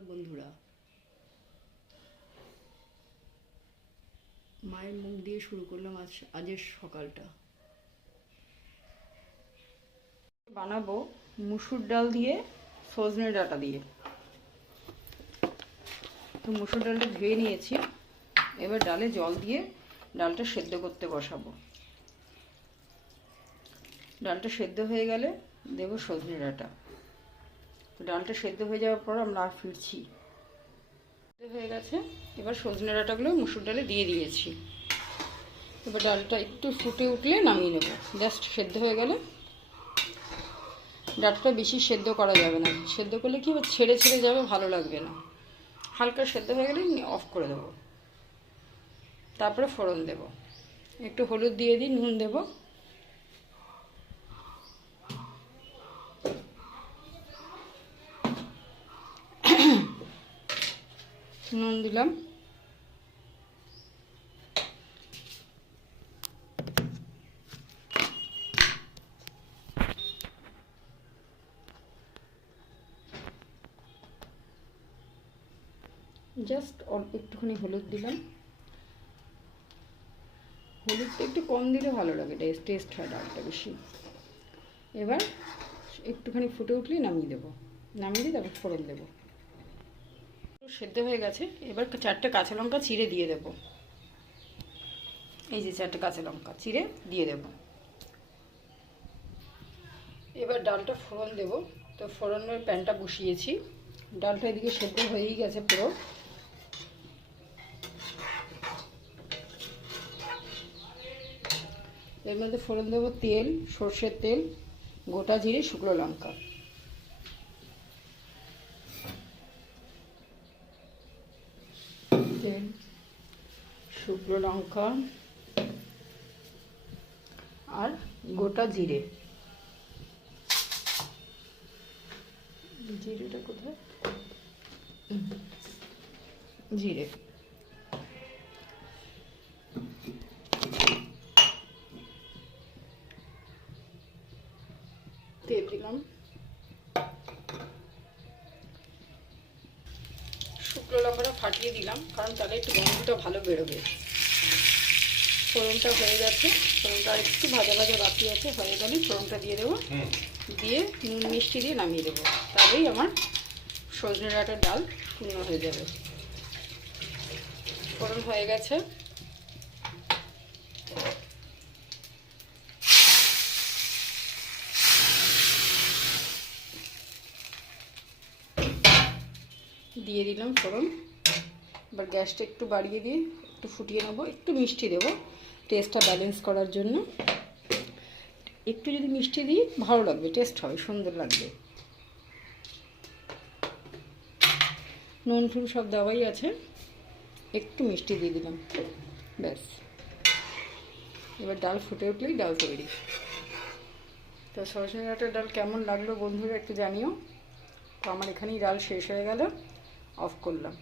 সকাল বন্ধুরা, মায়ের মুখ দিয়ে শুরু করলাম আজের সকালটা। বানাবো মুসুর ডাল দিয়ে সজনে ডাঁটা দিয়ে। তো মুসুর ডালটা ধুয়ে নিয়েছি, এবার ডালে জল দিয়ে ডালটা সেদ্ধ করতে বসাবো। ডালটা সেদ্ধ হয়ে গেলে দেবো সজনে ডাঁটা। ডালটা সেদ্ধ হয়ে যাওয়ার পর আমরা আর ফিরছি। হয়ে গেছে, এবার সজনে ডাঁটাগুলো মুসুর ডালে দিয়ে দিয়েছি। এবার ডালটা একটু ফুটে উঠলে নামিয়ে নেব। জাস্ট সেদ্ধ হয়ে গেলে, ডাঁটাটা বেশি সেদ্ধ করা যাবে না, সেদ্ধ করলে কি ছেড়ে ছেড়ে যাবে, ভালো লাগবে না। হালকা সেদ্ধ হয়ে গেলে অফ করে দেবো। তারপরে ফোড়ন দেব, একটু হলুদ দিয়ে দিই, নুন দেব, নুন দিলাম, জাস্ট অল্প একটুখানি হলুদ দিলাম। হলুদটা একটু কম দিলে ভালো লাগে, টেস্ট হয় ডালটা বেশি। এবার একটুখানি ফুটে উঠলেই নামিয়ে দেবো। নামিয়ে দিয়ে তারপর ফোড়ন দেবো। সেদ্ধ হয়ে গেছে, এবার 4টে কাঁচা লঙ্কা চিড়ে দিয়ে দেব। এই যে 4টে কাঁচা লঙ্কা চিড়ে দিয়ে দেব। এবার ডালটা ফোড়ন দেব। তো ফোড়নের প্যানটা বসিয়েছি, ডালটা এদিকে সেদ্ধ হয়েই গেছে পুরো। এর মধ্যে ফোড়ন দেবো তেল, সর্ষের তেল, গোটা জিরে, শুকনো লঙ্কা। তেল, শুকনো লঙ্কা আর গোটা জিরে। জিরেটা কোথায়? জিরে তেল দিলাম, শুকনো লঙ্কাটা ফাটিয়ে দিলাম, কারণ তাহলে একটু গন্ধটা ভালো বেরোবে। ফোড়নটা হয়ে গেছে, ফোড়নটা আর একটু ভাজা ভাজা বাকি আছে, হয়ে গেলে ফোড়নটা দিয়ে দেবো, দিয়ে নুন মিষ্টি দিয়ে নামিয়ে দেবো। তাহলেই আমার সজনে ডাঁটার ডাল পূর্ণ হয়ে যাবে। ফোড়ন হয়ে গেছে, দিয়ে দিলাম ফোড়ন। এবার গ্যাসটা একটু বাড়িয়ে দিয়ে একটু ফুটিয়ে নেবো, একটু মিষ্টি দেবো টেস্টটা ব্যালেন্স করার জন্য। একটু যদি মিষ্টি দিই ভালো লাগবে, টেস্ট হবে, সুন্দর লাগবে। নুন ফুন সব দেওয়াই আছে, একটু মিষ্টি দিয়ে দিলাম, ব্যাস। এবার ডাল ফুটে উঠলেই ডাল তৈরি। তো সজনে ডাঁটার ডাল কেমন লাগলো বন্ধুরা একটু জানিও। তো আমার এখানেই ডাল শেষ হয়ে গেল, অফ করলাম।